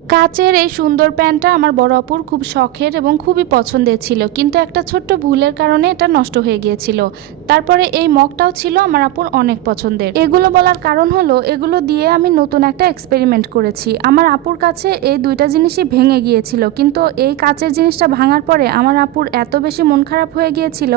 কাচের এই সুন্দর প্যান্টটা আমার বড় অপুর খুব শখের এবং খুবই পছন্দের ছিল, কিন্তু একটা ছোট্ট ভুলের কারণে এটা নষ্ট হয়ে গিয়েছিল। তারপরে এই মগটাও ছিল আমার আপুর অনেক পছন্দের। এগুলো বলার কারণ হলো, এগুলো দিয়ে আমি নতুন একটা এক্সপেরিমেন্ট করেছি। আমার আপুর কাছে এই দুইটা জিনিসই ভেঙে গিয়েছিল, কিন্তু এই কাচের জিনিসটা ভাঙার পরে আমার আপুর এত বেশি মন খারাপ হয়ে গিয়েছিল,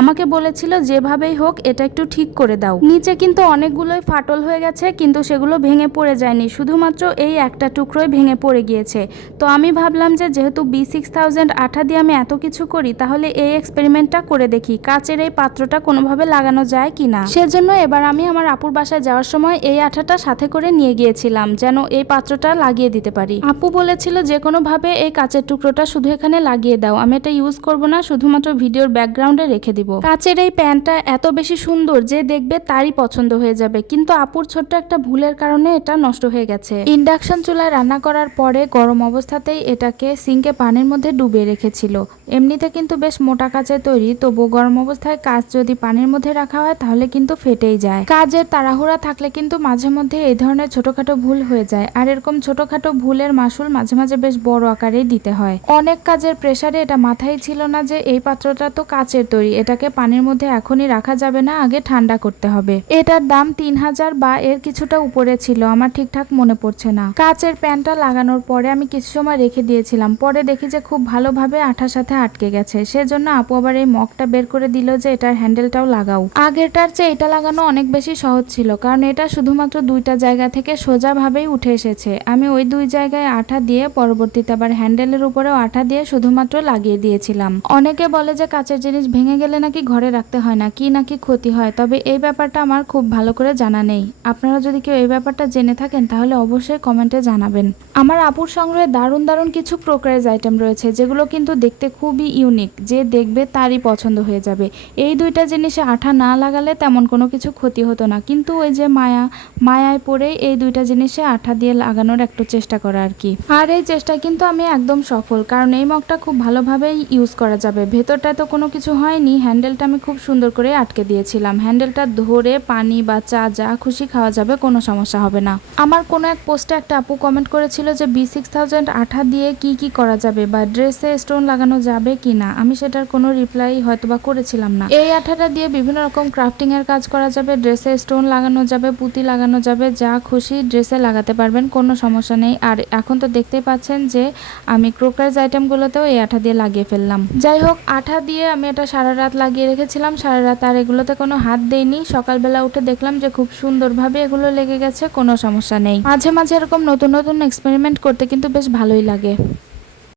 আমাকে বলেছিল যেভাবেই হোক এটা একটু ঠিক করে দাও। নিচে কিন্তু অনেকগুলোই ফাটল হয়ে গেছে, কিন্তু সেগুলো ভেঙে পড়ে যায়নি, শুধুমাত্র এই একটা টুকরোই ভেঙে পড়ে গিয়েছে। তো আমি ভাবলাম যে যেহেতু বি সিক্স থাউজেন্ড আঠা দিয়ে আমি এত কিছু করি, তাহলে এই এক্সপেরিমেন্টটা করে দেখি, কাচের এই পাত্রটা কোনোভাবে লাগানো যায় কিনা। সেজন্য এবার আমি আমার আপুর বাসায় যাওয়ার সময় এই আঠাটা সাথে করে নিয়ে গিয়েছিলাম, যেন এই পাত্রটা লাগিয়ে দিতে পারি। আপু বলেছিল যে কোনোভাবে এই কাচের টুকরোটা শুধু এখানে লাগিয়ে দাও, আমি এটা ইউজ করব না, শুধুমাত্র ভিডিওর ব্যাকগ্রাউন্ডে রেখে দিব। কাচের এই প্যান্টটা এত বেশি সুন্দর যে দেখবে তারই পছন্দ হয়ে যাবে, কিন্তু আপুর ছোট্ট একটা ভুলের কারণে এটা নষ্ট হয়ে গেছে। ইন্ডাকশন চুলায় রান্না করার পরে গরম অবস্থাতেই এটাকে সিঙ্কে পানির মধ্যে ডুবিয়ে রেখেছিল। এমনিতে কিন্তু বেশ মোটা কাচের তৈরি তবু গরম অবস্থায় কাজ যদি পানির মধ্যে রাখা হয় তাহলে কিন্তু ফেটেই যায়। কাজের তাড়াহুড়া থাকলে কিন্তু মাঝে মধ্যে এই ধরনের ছোটখাটো ভুল হয়ে যায়। আর এরকম ছোটখাটো ভুলের মাসুল মাঝে মাঝে বেশ বড় আকারেই দিতে হয়। অনেক কাজের প্রেসারে এটা মাথায় ছিল না যে এই পাত্রটা তো কাচের তৈরি, এটাকে পানির মধ্যে এখনই রাখা যাবে না, আগে ঠান্ডা করতে হবে। এটার দাম তিন হাজার বা এর কিছুটা উপরে ছিল, আমার ঠিকঠাক মনে পড়ছে না। কাচের প্যানটা লাগানোর পরে আমি কিছু সময় রেখে দিয়েছিলাম। পরে দেখি যে খুব ভালোভাবে আঠার সাথে আটকে গেছে। সেজন্য আপু আবার এই মগটা বের করে দিল যে এটার হ্যান্ডেলটাও লাগাও। আগেরটার চেয়ে এটা লাগানো অনেক বেশি সহজ ছিল, কারণ এটা শুধুমাত্র দুইটা জায়গা থেকে সোজাভাবেই উঠে এসেছে। আমি ওই দুই জায়গায় আঠা দিয়ে পরবর্তীতে আবার হ্যান্ডেলের উপরেও আঠা দিয়ে শুধুমাত্র লাগিয়ে দিয়েছিলাম। অনেকে বলে যে কাচের জিনিস ভেঙে গেলে নাকি ঘরে রাখতে হয় না, কি নাকি ক্ষতি হয়, তবে এই ব্যাপারটা আমার খুব ভালো করে জানা নেই। আপনারা যদি কেউ এই ব্যাপারটা জেনে থাকেন, তাহলে অবশ্যই কমেন্টে জানাবেন। আমার আপুর সংগ্রহে দারুণ দারুণ কিছু ক্রোকারেজ আইটেম রয়েছে, যেগুলো কিন্তু দেখতে খুবই ইউনিক যে দেখবে তারই পছন্দ হয়ে যাবে। এই দুইটা জিনিসে আঠা না লাগালে তেমন কোনো কিছু ক্ষতি হতো না। কিন্তু ওই যে মায়া, মায়ায় পড়ে এই দুইটা জিনিসে আঠা দিয়ে লাগানোর একটু চেষ্টা করা আর কি। আর এই চেষ্টা কিন্তু আমি একদম সফল, কারণ এই মগটা খুব ভালোভাবেই ইউজ করা যাবে। ভেতরটায় তো কোনো কিছু হয়নি হ্যান্ডেলটা আমি খুব সুন্দর করে আটকে দিয়েছিলাম। হ্যান্ডেলটা ধরে পানি বা চা যা খুশি খাওয়া যাবে, কোনো সমস্যা হবে না। আমার কোনো এক পোস্টে একটা আপু কমেন্ট করেছিল যে বি সিক্স থাউজেন্ড আঠা দিয়ে কি কি করা যাবে বা ড্রেসে স্টোন লাগানো যাবে কি না, আমি সেটার কোনো রিপ্লাই হয়তো বা করেছিলাম না। এই আঠাটা দিয়ে বিভিন্ন রকম ক্রাফটিং এর কাজ করা যাবে, ড্রেসে স্টোন লাগানো যাবে, পুঁতি লাগানো যাবে, যা খুশি ড্রেসে লাগাতে পারবেন, কোনো সমস্যা নেই। আর এখন তো দেখতেই পাচ্ছেন যে আমি ক্রোকারেজ আইটেমগুলোতেও এই আঠা দিয়ে লাগিয়ে ফেললাম। যাই হোক, আঠা দিয়ে আমি এটা সারা রাত লাগিয়ে রেখেছিলাম, সারা রাত আর এগুলোতে কোনো হাত দেইনি। সকালবেলা উঠে দেখলাম যে খুব সুন্দরভাবে এগুলো লেগে গেছে, কোনো সমস্যা নেই। মাঝে মাঝে এরকম নতুন নতুন এক্সপেরিমেন্ট করতে কিন্তু বেশ ভালোই লাগে।